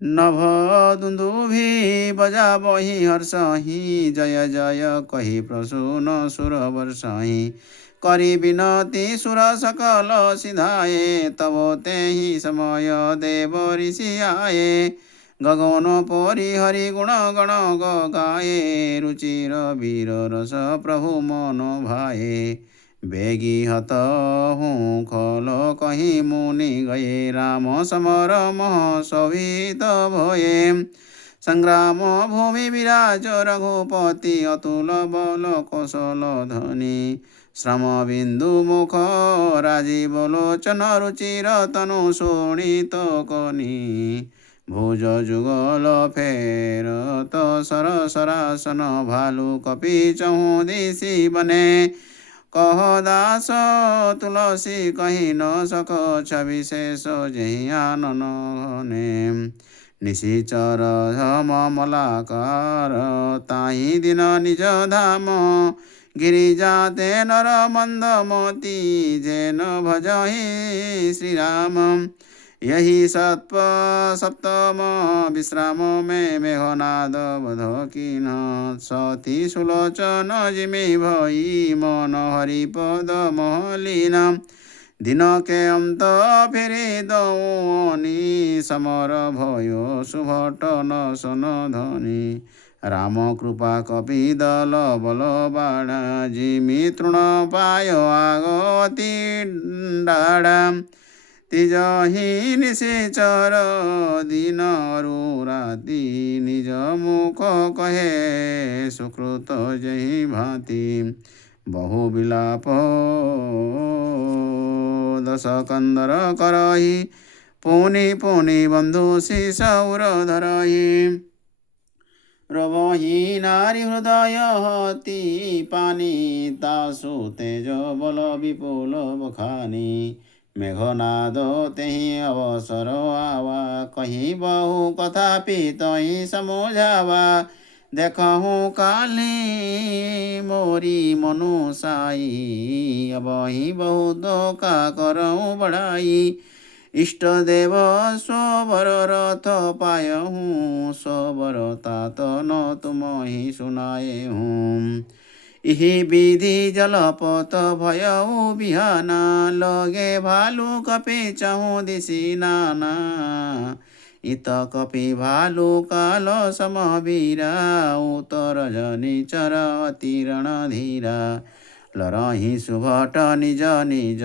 नभ दुन्दुभि बजाबहि हर्षहि जय जय कहि प्रसून सुर वर्षहि करि बिनती सुर सकल सिधाए तब तेहि समय देव ऋषि आए गगन परि हरि गुण गण गाए रुचिर वीर रस प्रभु मन भाए बेगी हत हूँ खल कहीं मुनि गए राम समर मह शोभित भये संग्राम भूमि विराज रघुपति अतुल बल कौशल धनी श्रम बिंदु मुख राजीव लोचन रुचिर तनु शोणित कनी भुज जुगल फेरत सर सरासन भालु कपि चहु दिशि बने कह दास तुलसी कही न सक छविशेष जहि आनन घने निशिचर ममलाकार ताहि दिन निज धाम गिरिजा ते नर मंदमती जेन भजहि श्री राम यही सप्तम विश्राम में मेघनाद बध किन सती सुलोचन जिमि भई मन हरिपद महलीन दिन के अंत फेरि दौनी समर भयो सुभट न सन धनी राम कृपा कपि दल बल बाणा जिमि तृण पाय आगति डाडा तिजहि निशिचर दिन अरु राति निज मुख कहे सुकृत जहि भांति बहु विलाप दस कंदर करहि पुनि पुनि बंधु शिशौर धरहि रवहि नारी हृदय हति पानी तासु तेज बल विपुल बखानी मेघनाद तेहि अवसर आवा कहीं बहु कथापि तहि समुझावा देखहु काली मोरी मनु साई अबहि बहु धोखा करऊँ बढ़ाई इष्ट देव सोबर रथ पायहूँ सोबर तात न तुम ही सुनाए हूँ इहि विधि जलपत भयऊ बिहाना लगे भालू कपि चहु दिशि नाना इत कपि भालू काल समवीरा उतर जनिचर अति रणधीरा लरहि सुभट निज निज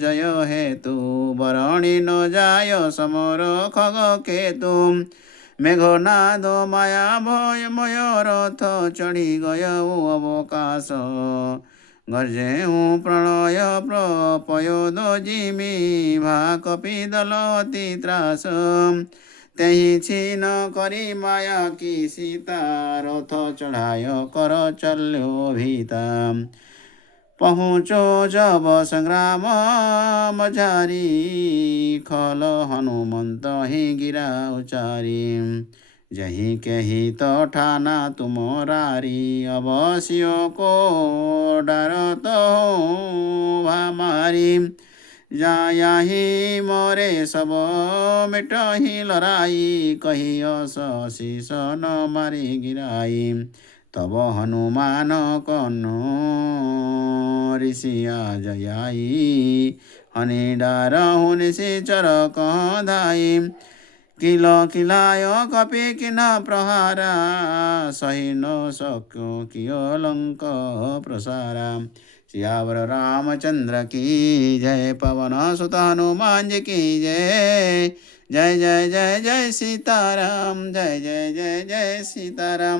जय हेतु बरणी न जाय समर खग केतु मेघनाद माया भय मय रथ चढ़ी गयऊ अवकाश गर्जेऊ प्रणय प्रपयोद जिमि भा कपि दल अति त्रास तेहि छीन करी माया की सीता रथ चढ़ाय कर चल्यो भीता पहुँचो जब संग्राम मझारी खल हनुमंत ही गिरा उचारी जही कही तो ठाना तुमरारी अवश्य को डरत हो भामारी जायाही मोरे सब मिटही लड़ाई कही अस शीस न मारी गिराई तब हनुमान कनो ऋषिया जयाई हनि डार हुनि चर कधाई किल किलाय कपि किन प्रहारा सही न सक्यो कियो लंक प्रसारा सियावर रामचंद्र की जय पवन सुत हनुमान जी की जय जय जय जय जय सीताराम जय जय जय जय सीताराम।